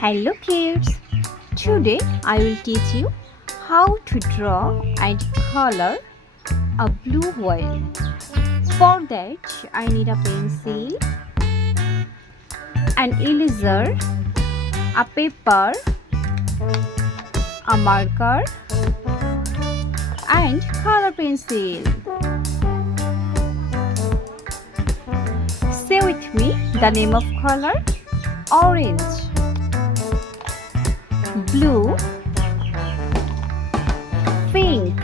Hello kids! Today I will teach you how to draw and color a blue whale. For that I need a pencil, an eraser, a paper, a marker and color pencil. Say with me the name of color: orange, blue, pink,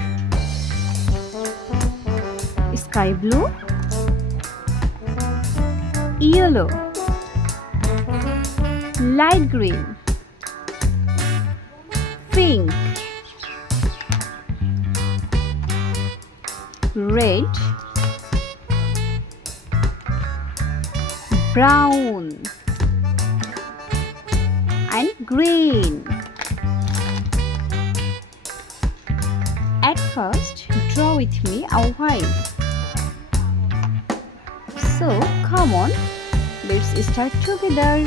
sky blue, yellow, light green, pink, red, brown and green. At first, draw with me a whale. So, come on, let's start together.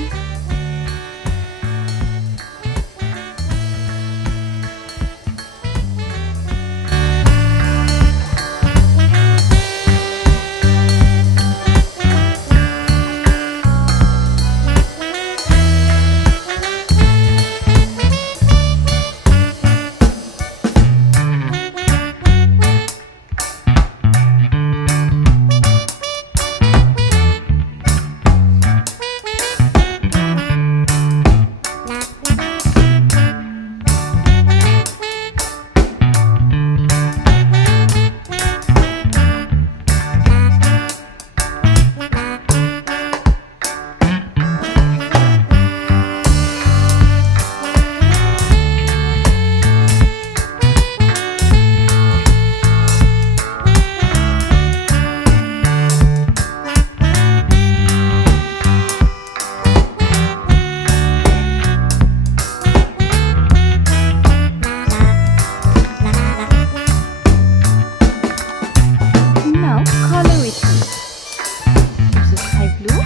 Now color with me. This is sky blue,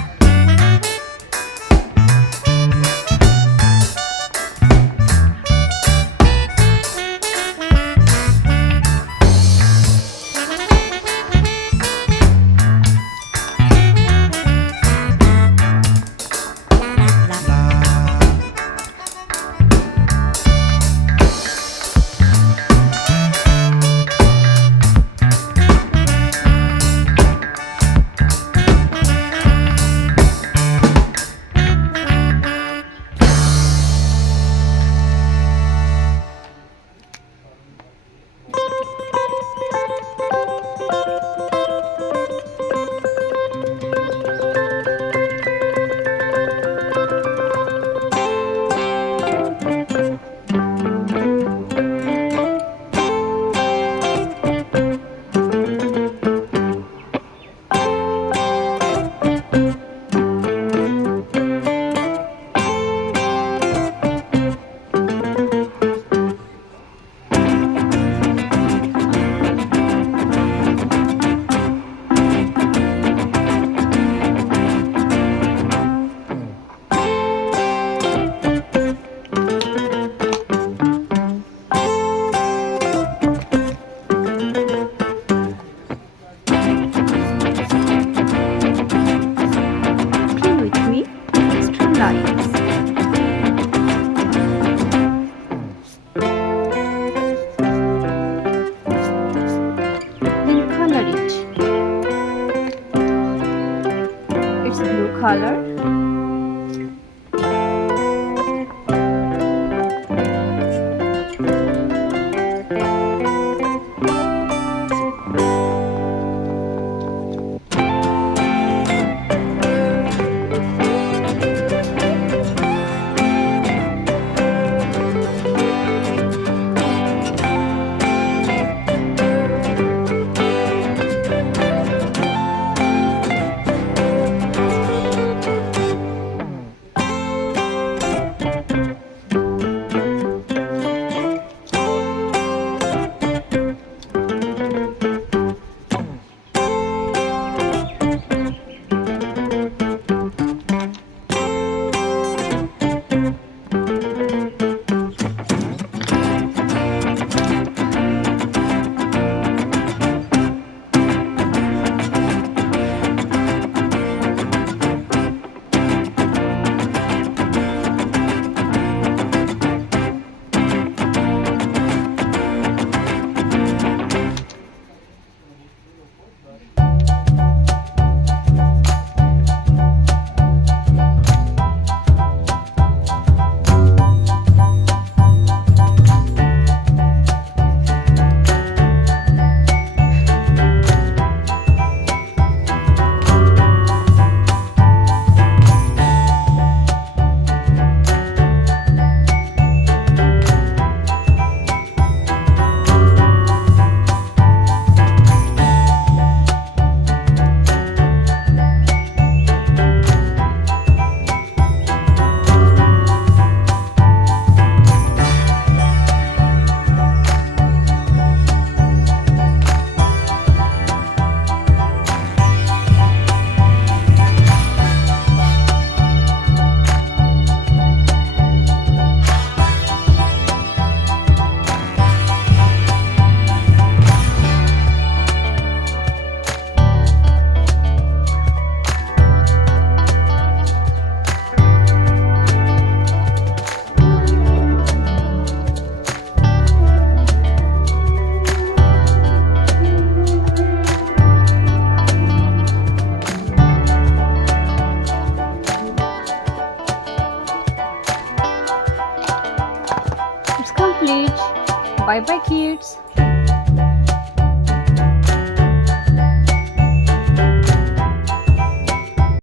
play with me, extra lines. Then color it. It's blue color. Bye bye, kids.